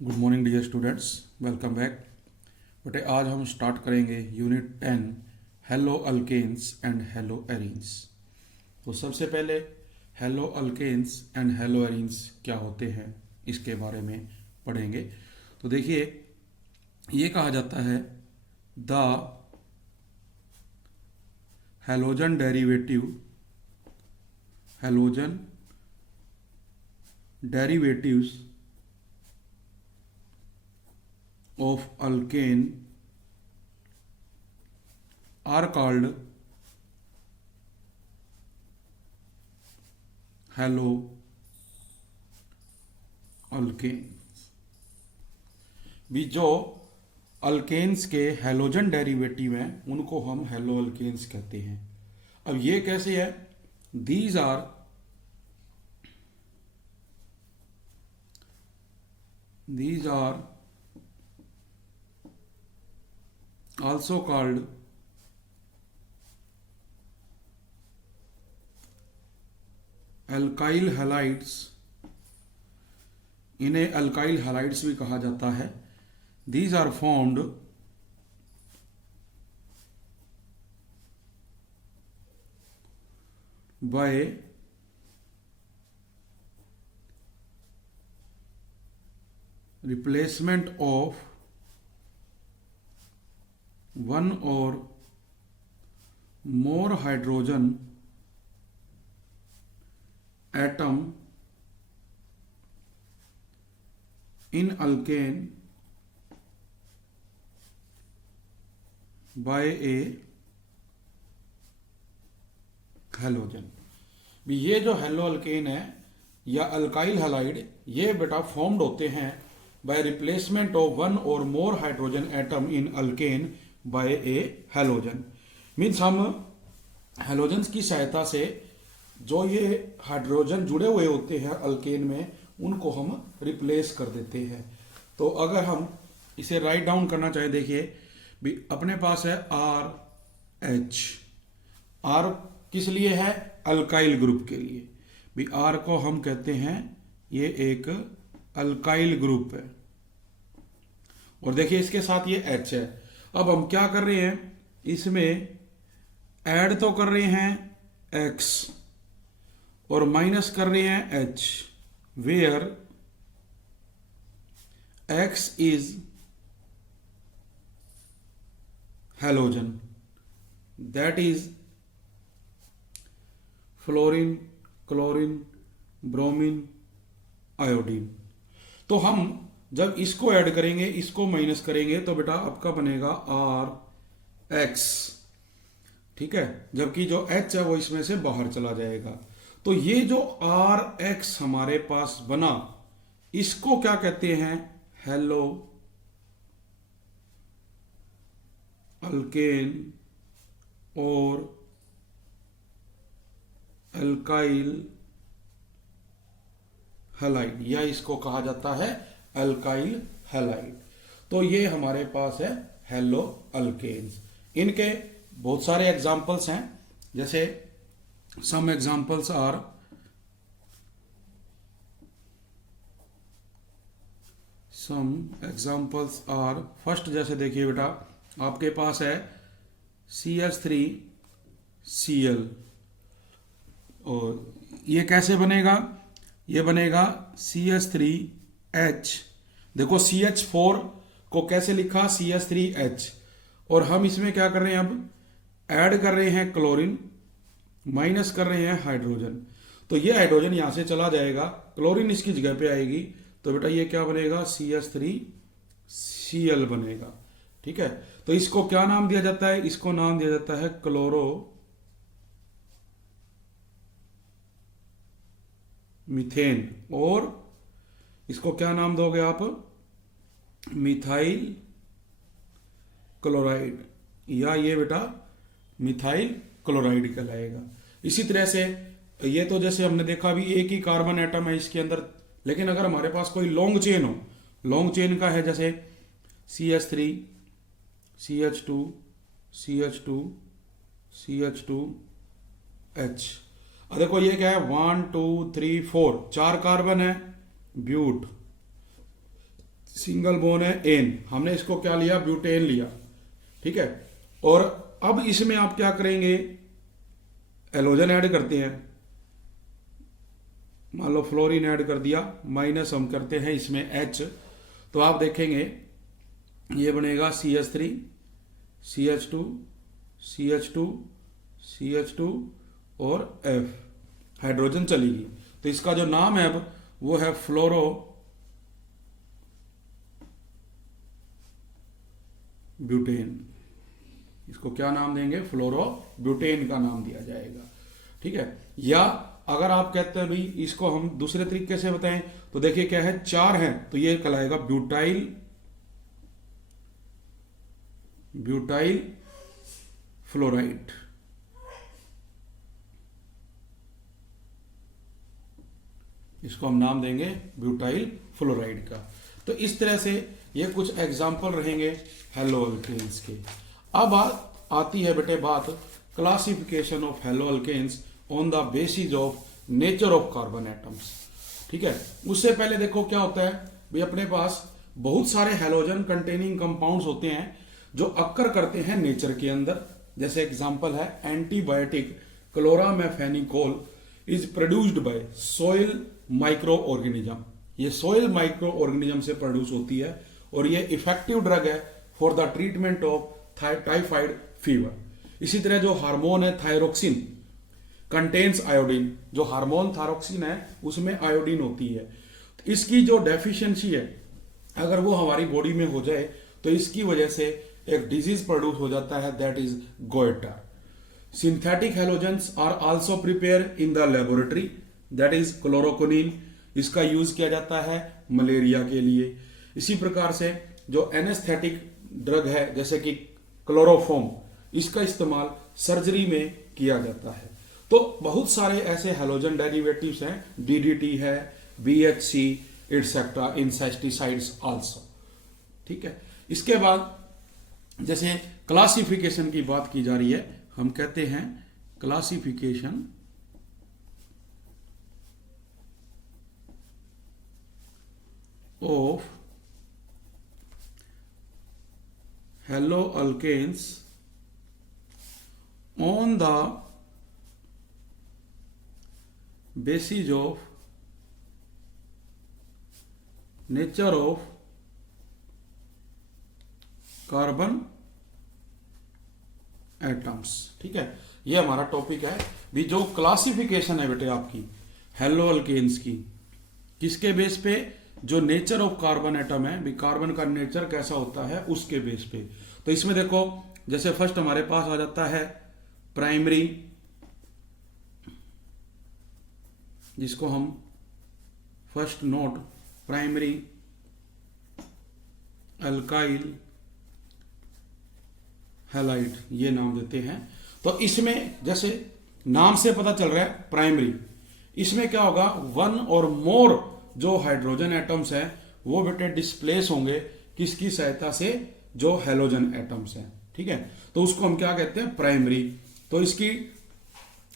Good morning dear students, welcome back. बेटे आज हम स्टार्ट करेंगे unit 10 haloalkanes and haloarenes. तो सबसे पहले haloalkanes and haloarenes क्या होते हैं इसके बारे में पढ़ेंगे। तो देखिए, ये कहा जाता है the halogen derivatives of alkane are called haloalkanes। भी जो अल्केन्स के हेलोजन डेरिवेटिव हैं उनको हम हेलोअल्केन्स कहते हैं। अब ये कैसे है? These are also called alkyl halides। इन्हें अल्काइल हैलाइड्स भी कहा जाता है। These are formed by replacement of one or more hydrogen atom in alkane by a halogen. भी ये जो हेलो अल्केन है या अल्काइल हैलाइड, ये बेटा फॉर्म्ड होते हैं बाय रिप्लेसमेंट ऑफ वन और more hydrogen atom in alkane by a halogen. Means हम हैलोजन्स की सहायता से जो ये हाइड्रोजन जुड़े हुए होते हैं अल्केन में, उनको हम रिप्लेस कर देते हैं। तो अगर हम इसे राइट डाउन करना चाहे, देखिए भी अपने पास है RH। आर किस लिए है? अल्काइल ग्रुप के लिए। भी आर को हम कहते हैं ये एक अल्काइल ग्रुप है। और देखिए इसके साथ ये H है। अब हम क्या कर रहे हैं, इसमें ऐड तो कर रहे हैं X और माइनस कर रहे हैं H, where X is halogen, that is fluorine, chlorine, bromine, iodine. तो हम जब इसको ऐड करेंगे, इसको माइनस करेंगे, तो बेटा आपका बनेगा RX, ठीक है। जबकि जो H है वो इसमें से बाहर चला जाएगा। तो ये जो RX हमारे पास बना, इसको क्या कहते हैं? हेलो अल्केन और अल्काइल हैलाइड, या इसको कहा जाता है अल्काइल हैलाइड। तो ये हमारे पास है हेलो अल्केन्स। इनके बहुत सारे एग्जाम्पल्स हैं, जैसे सम एग्जाम्पल्स आर फर्स्ट, जैसे देखिए बेटा आपके पास है CH3Cl, और ये कैसे बनेगा? ये बनेगा CH3H। देखो CH4 को कैसे लिखा? CH3H। और हम इसमें क्या कर रहे हैं? अब ऐड कर रहे हैं क्लोरीन, माइनस कर रहे हैं हाइड्रोजन। तो ये हाइड्रोजन यहां से चला जाएगा, क्लोरीन इसकी जगह पे आएगी। तो बेटा ये क्या बनेगा? CH3Cl बनेगा, ठीक है। तो इसको क्या नाम दिया जाता है? इसको नाम दिया जाता है क्लोरो मीथेन। और इसको क्या नाम दोगे आप? मिथाइल क्लोराइड, या ये बेटा मिथाइल क्लोराइड कहलाएगा। इसी तरह से ये तो जैसे हमने देखा भी एक ही कार्बन एटम है इसके अंदर, लेकिन अगर हमारे पास कोई लॉन्ग चेन हो, लॉन्ग चेन का है जैसे CH3 CH2 CH2 CH2H। अब देखो ये क्या है? 1 2 3 4, 4 कार्बन है, ब्यूट। सिंगल बोन है एन, हमने इसको क्या लिया, ब्यूटेन लिया, ठीक है। और अब इसमें आप क्या करेंगे, एलोजन ऐड करते हैं, मान लो फ्लोरीन ऐड कर दिया, माइनस हम करते हैं इसमें H, तो आप देखेंगे ये बनेगा CH3 CH2 CH2 CH2 और F, हाइड्रोजन चलेगी। तो इसका जो नाम है अब वो है फ्लोरो ब्यूटेन। इसको क्या नाम देंगे, फ्लोरो ब्यूटेन का नाम दिया जाएगा, ठीक है। या अगर आप कहते हैं भाई इसको हम दूसरे तरीके से बताएं तो देखिए क्या है, 4 है तो ये कहलाएगा ब्यूटाइल फ्लोराइड। इसको हम नाम देंगे ब्यूटाइल फ्लोराइड का। तो इस तरह से ये कुछ एग्जाम्पल रहेंगे हेलो अल्केन्स के। अब आती है बेटे बात classification of haloalkanes on the basis of nature of carbon atoms, ठीक है। उससे पहले देखो क्या होता है भाई, अपने पास बहुत सारे हेलोजन कंटेनिंग कंपाउंड्स होते हैं जो अक्कर करते हैं नेचर के अंदर। जैसे एग्जांपल है antibiotic chloramphenicol is produced by soil micro organism. ये सॉइल माइक्रो ऑर्गेनिज्म से प्रोड्यूस होती है और ये इफेक्टिव ड्रग है for the treatment of typhoid fever. इसी तरह जो हार्मोन है थायरोक्सिन कंटेन्स आयोडीन, जो हार्मोन थायरोक्सिन है उसमें आयोडीन होती है। तो इसकी जो डेफिशिएंसी है अगर वो हमारी बॉडी में हो जाए तो इसकी वजह से एक डिजीज प्रोड्यूस हो जाता है, that is goitre. Synthetic halogens are also prepare in the laboratory, that is chloroquinine. इसका यूज किया जाता है मलेरिया के लिए। इसी प्रकार से जो एनेस्थेटिक ड्रग है जैसे कि क्लोरोफॉर्म, इसका इस्तेमाल सर्जरी में किया जाता है। तो बहुत सारे ऐसे हेलोजन डेरिवेटिव्स हैं, DDT है, BHC एटसेट्रा, इंसेक्टिसाइड्स आल्सो, ठीक है। इसके बाद जैसे क्लासिफिकेशन की बात की जा रही है, हम कहते हैं classification of haloalkanes on the basis of nature of carbon atoms, ठीक है। ये हमारा टॉपिक है भी। जो क्लासिफिकेशन है बेटे आपकी हेलो अल्केन्स की, किसके बेस पे, जो नेचर ऑफ कार्बन एटम है भी, कार्बन का नेचर कैसा होता है उसके बेस पे। तो इसमें देखो जैसे फर्स्ट हमारे पास आ जाता है प्राइमरी, जिसको हम first note primary alkyl halide ये नाम देते हैं। तो इसमें जैसे नाम से पता चल रहा है प्राइमरी, इसमें क्या होगा, 1 और मोर जो हाइड्रोजन एटम्स हैं वो बेटे डिस्प्लेस होंगे किसकी सहायता से, जो हेलोजन एटम्स हैं, ठीक है। तो उसको हम क्या कहते हैं, प्राइमरी। तो इसकी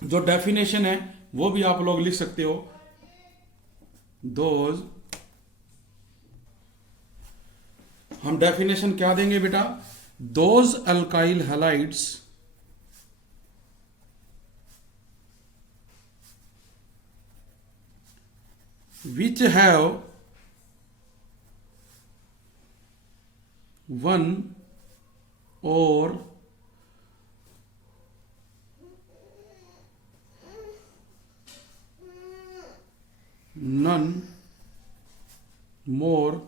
जो डेफिनेशन है वो भी आप लोग लिख सकते हो, दोज, हम डेफिनेशन क्या देंगे बेटा, those alkyl halides which have 1 or none more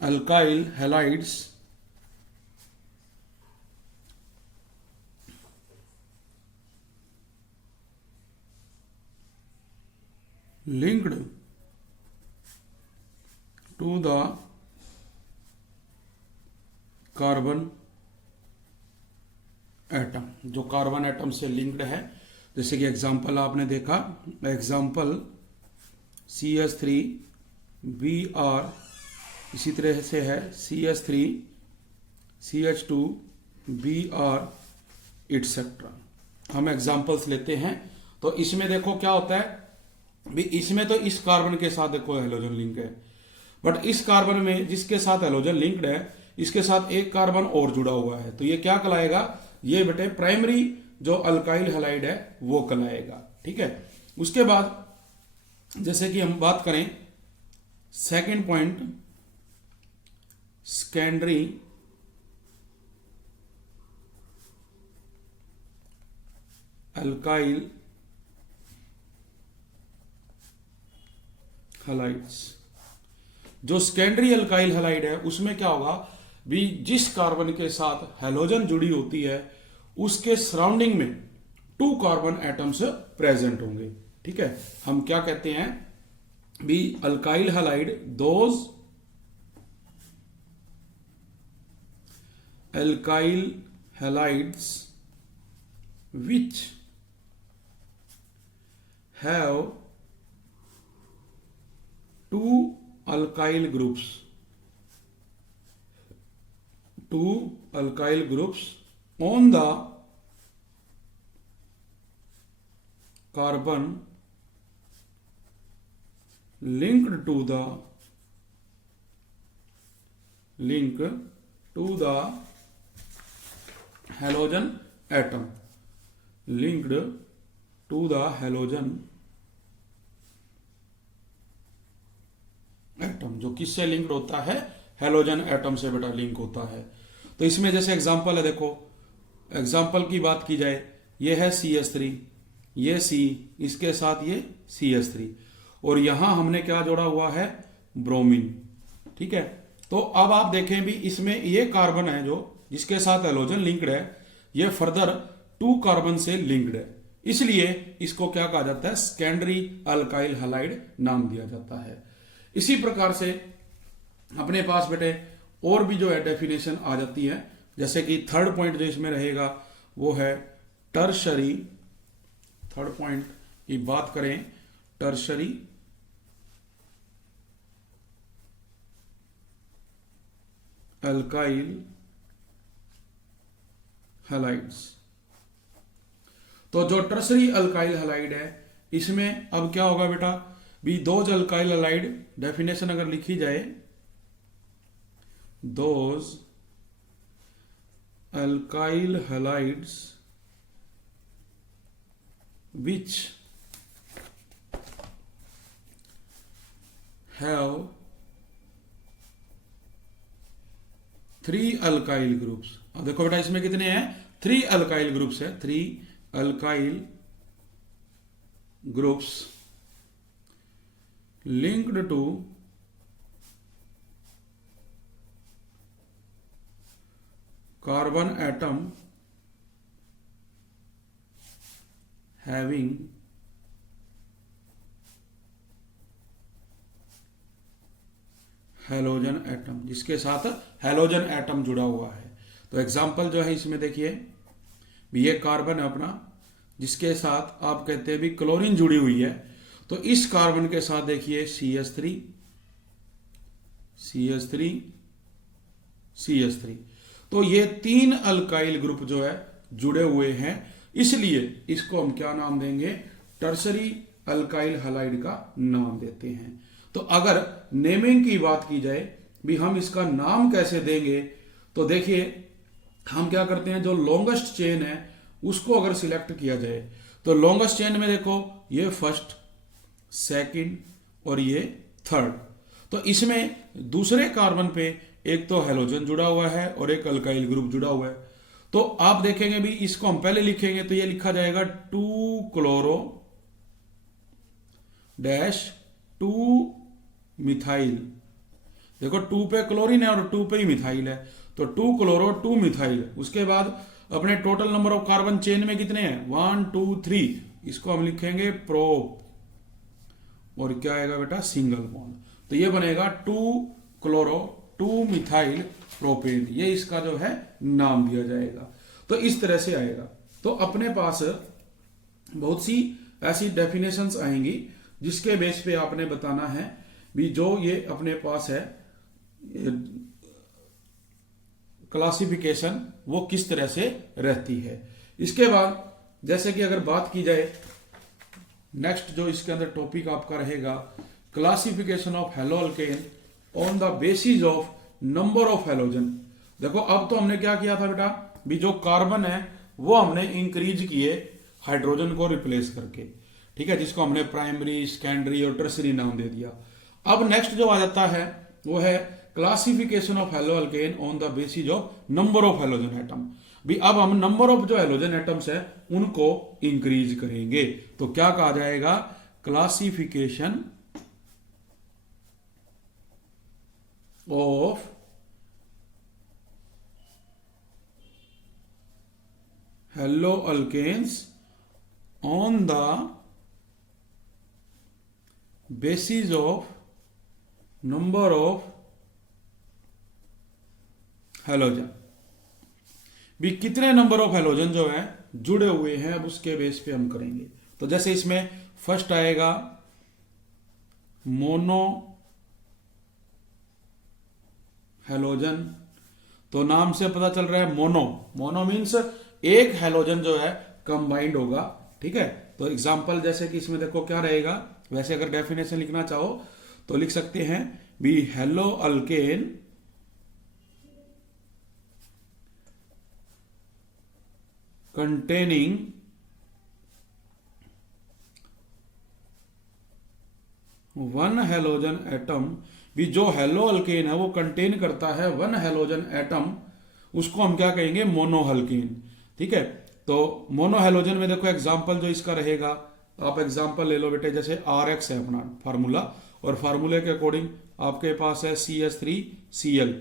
alkyl halides linked to the carbon atom, जो कार्बन एटम से लिंक्ड है। जैसे कि एग्जांपल आपने देखा, एग्जांपल CH3 Br, इसी तरह से है CH3 CH2 Br एटसेट्रा। हम एग्जांपल्स लेते हैं। तो इसमें देखो क्या होता है भी, इसमें तो इस कार्बन के साथ देखो हेलोजन लिंक है, बट इस कार्बन में जिसके साथ हैलोजन लिंक्ड है, इसके साथ एक कार्बन और जुड़ा हुआ है, तो ये क्या कहलाएगा, ये बेटे प्राइमरी जो अल्काइल हैलाइड है वो कहलाएगा। ठीक है। उसके बाद जैसे कि हम बात करें second point, secondary alkyl halides. जो सेकेंडरी अल्काइल हैलाइड है उसमें क्या होगा भी, जिस कार्बन के साथ हैलोजन जुड़ी होती है उसके सराउंडिंग में 2 कार्बन एटम्स प्रेजेंट होंगे। ठीक है। हम क्या कहते हैं भी, alkyl halide, those alkyl halides which have 2 alkyl groups, 2 alkyl groups on the carbon linked to the halogen atom, linked to the halogen atom, जो किससे लिंक्ड होता है, हेलोजन एटम से बेटा लिंक होता है। तो इसमें जैसे एग्जांपल है, देखो एग्जांपल की बात की जाए, ये है CH3, ये C, इसके साथ ये CH3, और यहां हमने क्या जोड़ा हुआ है, ब्रोमीन। ठीक है। तो अब आप देखें भी, इसमें ये कार्बन है जो जिसके साथ हेलोजन लिंक्ड है, ये फर्दर 2 कार्बन से लिंक्ड है, इसलिए इसको क्या कहा जाता है, सेकेंडरी अल्काइल हैलाइड नाम दिया जाता है। इसी प्रकार से अपने पास बेटे और भी जो है डेफिनेशन आ जाती है, जैसे कि थर्ड पॉइंट जो इसमें रहेगा वो है टर्शरी। थर्ड पॉइंट की बात करें, टर्शरी अल्काइल हैलाइड्स। तो जो टर्शरी अल्काइल हैलाइड है, इसमें अब क्या होगा बेटा भी, दोज अल्काइल हैलाइड, डेफिनेशन अगर लिखी जाए, those alkyl halides which have 3 alkyl groups. अब देखो बेटा इसमें कितने हैं, 3 अल्काइल ग्रुप्स है, 3 alkyl groups linked to carbon atom having halogen atom, जिसके साथ हेलोजन एटम जुड़ा हुआ है। तो एग्जांपल जो है इसमें देखिए भी, ये कार्बन है अपना, जिसके साथ आप कहते हैं भी क्लोरीन जुड़ी हुई है, तो इस कार्बन के साथ देखिए CH3, CH3, CH3, तो ये 3 अल्काइल ग्रुप जो है जुड़े हुए हैं, इसलिए इसको हम क्या नाम देंगे, टर्शरी अल्काइल हैलाइड का नाम देते हैं। तो अगर नेमिंग की बात की जाए भी, हम इसका नाम कैसे देंगे, तो देखिए हम क्या करते हैं, जो लॉन्गेस्ट चेन है उसको अगर सिलेक्ट किया जाए, तो लॉन्गेस्ट चेन में देखो ये फर्स्ट, सेकंड और ये थर्ड। तो इसमें दूसरे कार्बन पे एक तो हेलोजन जुड़ा हुआ है और एक अल्काइल ग्रुप जुड़ा हुआ है। तो आप देखेंगे भी, इसको हम पहले लिखेंगे तो ये लिखा जाएगा 2 क्लोरो डैश 2 मिथाइल। देखो 2 पे क्लोरीन है और 2 पे ही मिथाइल है, तो 2 क्लोरो 2 मिथाइल। उसके बाद अपने total number of carbon chain में कितने हैं, 1 2 3, इसको हम लिखेंगे प्रोप, और क्या आएगा बेटा, सिंगल बॉन्ड। तो ये बनेगा 2 क्लोरो 2 मिथाइल प्रोपेन, ये इसका जो है नाम दिया जाएगा। तो इस तरह से आएगा। तो अपने पास बहुत सी ऐसी डेफिनेशंस आएंगी जिसके बेस पे आपने बताना है भी, जो ये अपने पास है क्लासिफिकेशन वो किस तरह से रहती है। इसके बाद जैसे कि अगर बात की जाए, नेक्स्ट जो इसके अंदर टॉपिक आपका रहेगा, classification of hello alkane on the basis of number of halogen. देखो अब तो हमने क्या किया था बेटा, भी जो कार्बन है वो हमने इंक्रीज किए हाइड्रोजन को रिप्लेस करके, ठीक है, जिसको हमने प्राइमरी, सेकेंडरी और टर्सरी नाम दे दिया। अब नेक्स्ट जो आ जाता है वो है classification of haloalkane on the basis of number of halogen atom. भी अब हम नंबर ऑफ जो हैलोजन एटम्स है उनको इंक्रीज करेंगे, तो क्या कहा जाएगा, classification of haloalkanes on the basis of number of halogen. भी कितने नंबर ऑफ हैलोजन जो है जुड़े हुए हैं, अब उसके बेस पे हम करेंगे। तो जैसे इसमें फर्स्ट आएगा मोनो हैलोजन, तो नाम से पता चल रहा है मोनो, मोनो मीन्स एक हैलोजन जो है कंबाइंड होगा, ठीक है। तो एग्जांपल जैसे कि इसमें देखो क्या रहेगा, वैसे अगर डेफिनेशन लिखना चाहो तो लिख सकते हैं B haloalkane containing one halogen atom. भी जो हैलो अल्केन है वो कंटेन करता है वन हैलोजन एटम, उसको हम क्या कहेंगे, मोनो अल्केन, ठीक है। तो मोनो हैलोजन में देखो एग्जांपल जो इसका रहेगा, आप एग्जांपल ले लो बेटे, जैसे RX है अपना फार्मूला, और फार्मूले के अकॉर्डिंग आपके पास है CH3Cl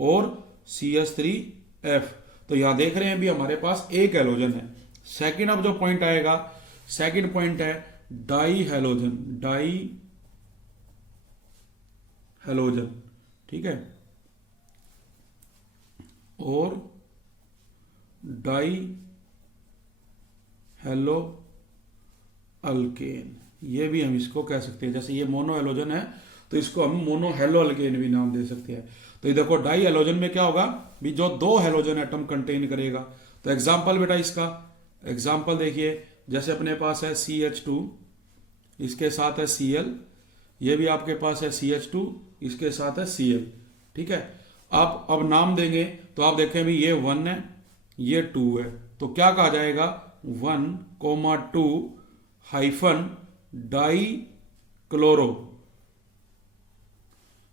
और CH3F। तो यहां देख रहे हैं भी हमारे पास एक हैलोजन है। सेकंड अब जो पॉइंट आएगा, सेकंड पॉइंट है डाई हैलोजन, डाई हैलोजन, ठीक है, और डाई हैलो अल्केन, ये भी हम इसको कह सकते हैं। जैसे ये मोनो हैलोजन है तो इसको हम मोनो हैलो अल्केन भी नाम दे सकते हैं। तो ये देखो डाई हैलोजन में क्या होगा, भी जो दो हैलोजन एटम कंटेन करेगा। तो एग्जांपल बेटा इसका एग्जांपल देखिए, जैसे अपने पास है CH2, इसके साथ है Cl, ये भी आपके पास है CH2, इसके साथ है Cl, ठीक है। आप अब नाम देंगे तो आप देखें भी ये 1 है, ये 2 है, तो क्या कहा जाएगा, 1,2 हाइफन डाई क्लोरो।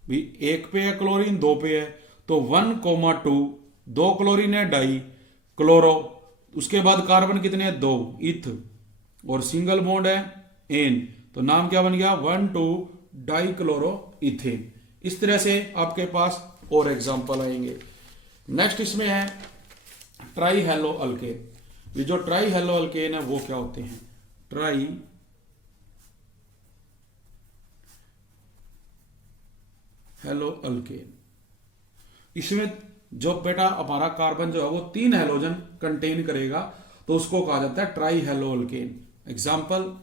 भी एक पे है क्लोरीन, दो पे है, तो 1,2 दो क्लोरीन है, डाई क्लोरो, उसके बाद कार्बन कितने हैं, 2 इथ, और सिंगल बॉन्ड है एन, तो नाम क्या बन गया, 1,2 डाई क्लोरो इथेन। इस तरह से आपके पास और एग्जांपल आएंगे। नेक्स्ट इसमें है ट्राई हैलो अल्केन। ये जो ट्राई हैलो अल्केन है वो क्या होते हैं, ट्राई हैलो अल्केन, इसमें जो बेटा हमारा कार्बन जो है वो 3 हैलोजन कंटेन करेगा, तो उसको कहा जाता है try hello alkane. Example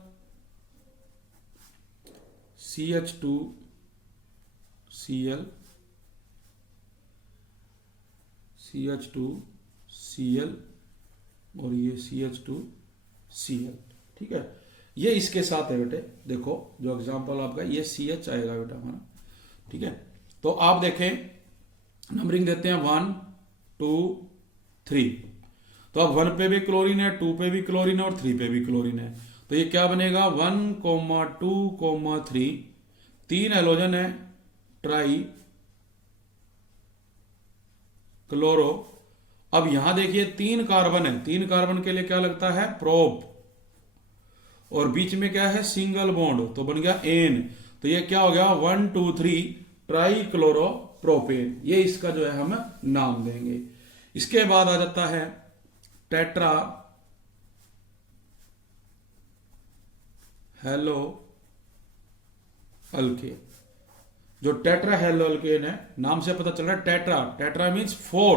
CH2Cl, CH2Cl और ये CH2Cl, ठीक है। ये इसके साथ है बेटे, देखो जो एग्जांपल आपका ये CH आएगा बेटा हमारा, ठीक है। तो आप देखें नंबरिंग देते हैं 1 2 3, तो अब 1 पे भी क्लोरीन है, 2 पे भी क्लोरीन है और 3 पे भी क्लोरीन है, तो ये क्या बनेगा 1,2,3, 3 हैलोजन है ट्राई क्लोरो। अब यहां देखिए 3 कार्बन है, 3 कार्बन के लिए क्या लगता है, प्रोप, और बीच में क्या है, सिंगल बॉन्ड, तो बन गया एन, तो ये क्या हो गया 1 2 3 ट्राई क्लोरो प्रोपेन, ये इसका जो है हम नाम देंगे। इसके बाद आ जाता है टेट्रा हैलो अल्केन। जो टेट्रा हैलो अल्केन है, नाम से पता चल रहा है टेट्रा, टेट्रा मींस 4।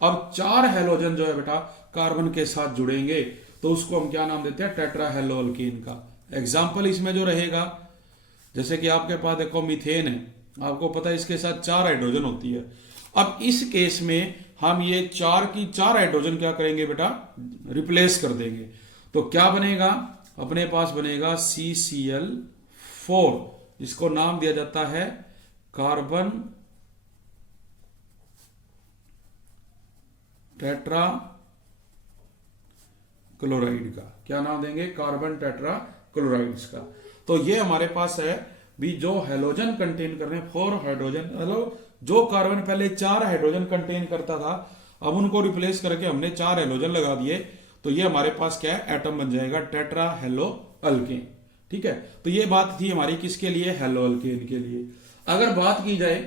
अब 4 हैलोजन जो है बेटा कार्बन के साथ जुड़ेंगे, तो उसको हम क्या नाम देते हैं, टेट्रा हैलो अल्केन का। एग्जाम्पल इसमें जो रहेगा, जैसे कि आपके पास देखो मीथेन है, आपको पता है इसके साथ 4 हाइड्रोजन होती है। अब इस केस में हम ये 4 की 4 हाइड्रोजन क्या करेंगे बेटा, रिप्लेस कर देंगे, तो क्या बनेगा, अपने पास बनेगा CCl4, इसको नाम दिया जाता है कार्बन टेट्रा क्लोराइड का। क्या नाम देंगे? कार्बन टेट्रा क्लोराइड्स का। तो ये हमारे पास है भी जो हेलोजन कंटेन कर रहे हैं 4 हाइड्रोजन, मतलब जो कार्बन पहले 4 हाइड्रोजन कंटेन करता था, अब उनको रिप्लेस करके हमने 4 हेलोजन लगा दिए, तो ये हमारे पास क्या है? एटम बन जाएगा टेट्रा हेलो अल्केन। ठीक है, तो ये बात थी हमारी किसके लिए? हेलो अल्केन के लिए। अगर बात की जाए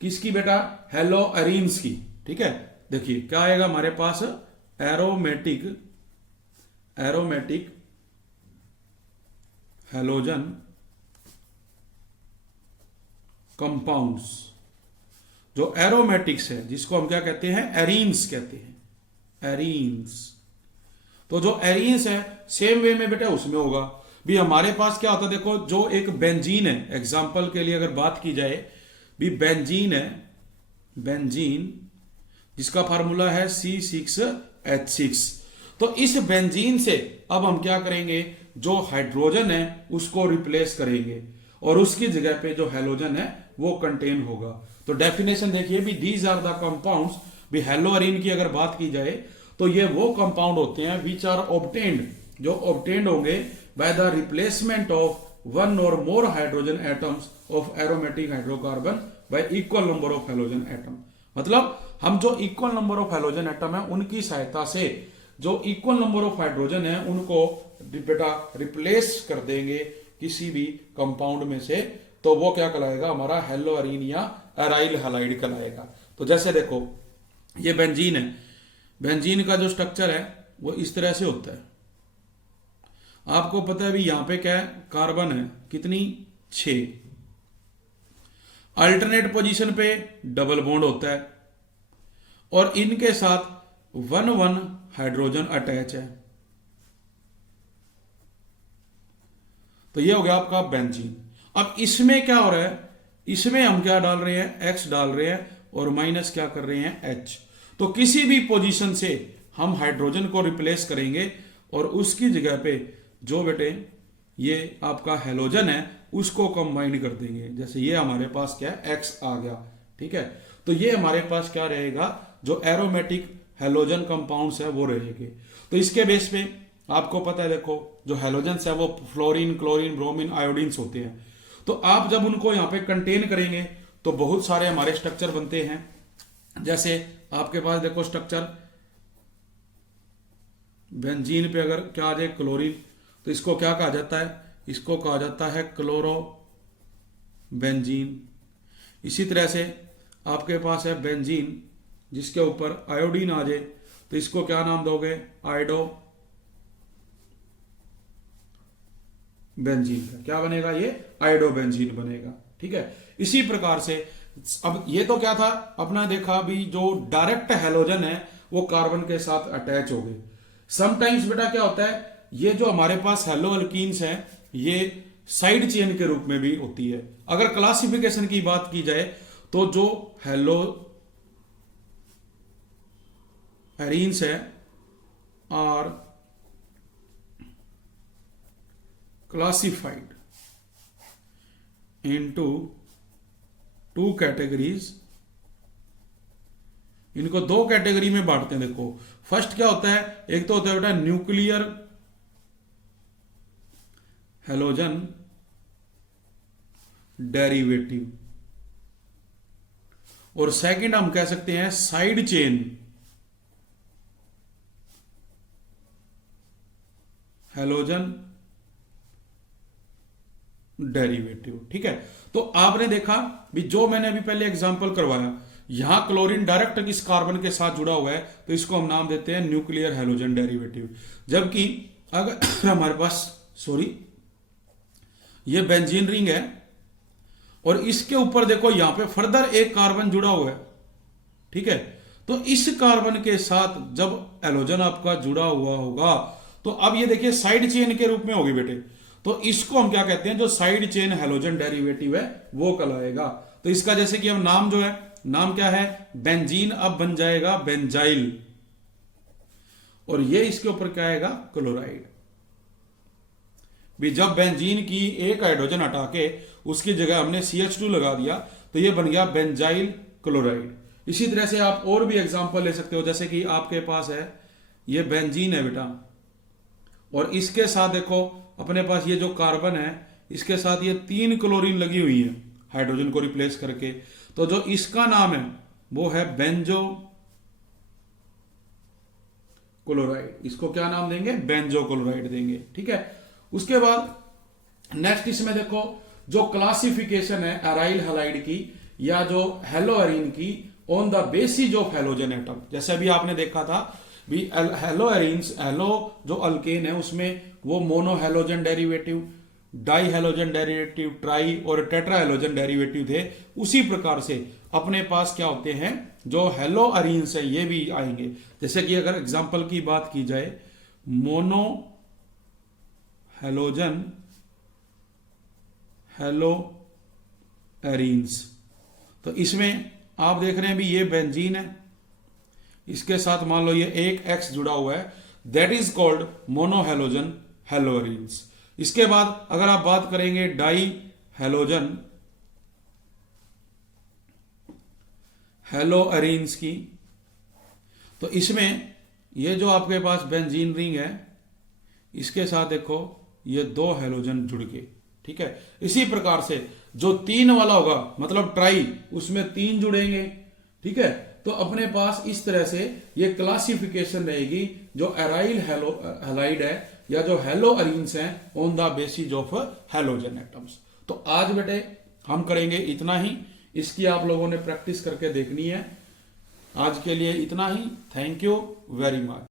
किसकी बेटा? हेलो अरीन्स की। ठीक है, देखिए क्या आएगा हमारे पास? Aromatic halogen compounds. जो एरोमेटिक्स है, जिसको हम क्या कहते हैं? एरीन्स कहते हैं, एरीन्स। तो जो एरीन्स है सेम वे में बेटा उसमें होगा भी। हमारे पास क्या होता है? देखो, जो एक बेंजीन है, एग्जाम्पल के लिए अगर बात की जाए भी, बेंजीन है, बेंजीन जिसका फार्मूला है C6H6। तो इस बेंजीन से अब हम क्या करेंगे? जो हाइड्रोजन है उसको रिप्लेस करेंगे और उसकी जगह पे जो हेलोजन है वो कंटेन होगा। तो डेफिनेशन देखिए भी, दीज आर द कंपाउंड्स भी। हेलो अरीन की अगर बात की जाए तो ये वो कंपाउंड होते हैं विच आर ऑब्टेन्ड, जो ऑब्टेन्ड होंगे by the replacement of 1 or more hydrogen atoms of aromatic hydrocarbon by equal number of halogen atom. मतलब हम जो equal number of halogen atom है उनकी सहायता से जो इक्वल नंबर ऑफ हाइड्रोजन है उनको बेटा रिप्लेस कर देंगे किसी भी कंपाउंड में से, तो वो क्या कहलाएगा? हमारा हेलो अरीन या एराइल हैलाइड कहलाएगा। तो जैसे देखो, ये बेंजीन है, बेंजीन का जो स्ट्रक्चर है वो इस तरह से होता है। आपको पता है भी यहां पे क्या है? कार्बन है कितनी? 6। अल्टरनेट पोजीशन पे डबल बॉन्ड होता है और इनके साथ 1 हाइड्रोजन अटैच है। तो ये हो गया आपका बेंजीन। अब इसमें क्या हो रहा है? इसमें हम क्या डाल रहे हैं? X डाल रहे हैं और माइनस क्या कर रहे हैं? H। तो किसी भी पोजीशन से हम हाइड्रोजन को रिप्लेस करेंगे और उसकी जगह पे जो बेटे ये आपका हेलोजन है उसको कंबाइन कर देंगे। जैसे ये हमारे पास क्या है? X आ गया। ठीक है, तो ये हमारे पास क्या रहेगा? जो एरोमेटिक हेलोजन कंपाउंड्स है वो रहेंगे। तो इसके बेस पे आपको पता है, देखो जो हेलोजेंस है वो फ्लोरीन, क्लोरीन, ब्रोमीन, आयोडीन्स होते हैं। तो आप जब उनको यहां पे कंटेन करेंगे तो बहुत सारे हमारे स्ट्रक्चर बनते हैं। जैसे आपके पास देखो स्ट्रक्चर, बेंजीन पे अगर क्या आ जाए? क्लोरीन, तो इसको क्या कहा जाता है? इसको कहा जाता है क्लोरो बेंजीन। इसी तरह से आपके पास है बेंजीन जिसके ऊपर आयोडीन आ जाए, तो इसको क्या नाम दोगे? आयोडो बेंजीन का क्या बनेगा? ये आयोडो बेंजीन बनेगा। ठीक है, इसी प्रकार से अब ये तो क्या था अपना देखा भी, जो डायरेक्ट हेलोजन है वो कार्बन के साथ अटैच हो गए। समटाइम्स बेटा क्या होता है? ये जो हमारे पास हेलो अल्कीन्स है ये साइड चेन के रूप में भी होती है। अगर क्लासिफिकेशन की बात की जाए तो जो हेलो एरीन्स है आर क्लासिफाइड इनटू 2 कैटेगरीज। इनको 2 कैटेगरी में बांटते हैं। देखो फर्स्ट क्या होता है? एक तो होता है बेटा न्यूक्लियर हेलोजन डेरिवेटिव, और सेकंड हम कह सकते हैं साइड चेन हेलोजन डेरिवेटिव। ठीक है, तो आपने देखा भी जो मैंने अभी पहले एग्जांपल करवाया, यहां क्लोरीन डायरेक्ट इस कार्बन के साथ जुड़ा हुआ है तो इसको हम नाम देते हैं न्यूक्लियर हेलोजन डेरिवेटिव। जबकि अगर हमारे पास ये बेंजीन रिंग है और इसके ऊपर देखो यहां पे फर्दर एक कार्बन जुड़ा हुआ है। ठीक है, तो इस कार्बन के साथ जब हेलोजन आपका जुड़ा हुआ होगा तो अब ये देखिए साइड चेन के रूप में होगी बेटे। तो इसको हम क्या कहते हैं? जो साइड चेन हेलोजन डेरिवेटिव है वो कहलाएगा। तो इसका जैसे कि हम नाम जो है, नाम क्या है? बेंजीन, अब बन जाएगा बेंजाइल, और ये इसके ऊपर क्या आएगा? क्लोराइड। भी जब बेंजीन की एक हाइड्रोजन हटा के उसकी जगह हमने CH2 लगा दिया तो ये बन गया बेंजाइल क्लोराइड। इसी तरह से आप और भी एग्जांपल ले सकते हो, जैसे कि आपके पास है ये बेंजीन है बेटा, और इसके साथ देखो अपने पास ये जो कार्बन है इसके साथ ये 3 क्लोरीन लगी हुई है हाइड्रोजन को रिप्लेस करके, तो जो इसका नाम है वो है बेंजो क्लोराइड। इसको क्या नाम देंगे? बेंजो क्लोराइड देंगे। ठीक है, उसके बाद नेक्स्ट इसमें देखो जो क्लासिफिकेशन है एराइल हैलाइड की या जो हेलोएरीन की on the basis of halogen atom. जैसे अभी आपने देखा था भी हेलोएरीन्स, हेलो जो अल्केन है उसमें वो mono halogen derivative, di halogen derivative, tri और टेट्रा हैलोजन डेरिवेटिव थे। उसी प्रकार से अपने पास क्या होते हैं जो हेलोएरीन्स है ये भी आएंगे। जैसे कि अगर एग्जांपल की बात की जाए मोनो हैलोजन हेलोएरीन्स, तो इसमें आप देख रहे हैं भी ये बेंजीन है, इसके साथ मान लो ये एक X जुड़ा हुआ है, that is called mono halogen haloarenes. इसके बाद अगर आप बात करेंगे डाई हैलोजन हेलोएरीन्स की, तो इसमें ये जो आपके पास बेंजीन रिंग है इसके साथ देखो ये 2 हैलोजन जुड़ के, ठीक है। इसी प्रकार से जो 3 वाला होगा मतलब ट्राई, उसमें 3 जुड़ेंगे, ठीक है। तो अपने पास इस तरह से ये क्लासिफिकेशन रहेगी जो एराइल हैलाइड है या जो हेलोएरीन्स हैं on the basis of halogen atoms. तो आज बेटे हम करेंगे इतना ही, इसकी आप लोगों ने प्रैक्टिस करके देखनी है। आज के लिए इतना ही। Thank you very much.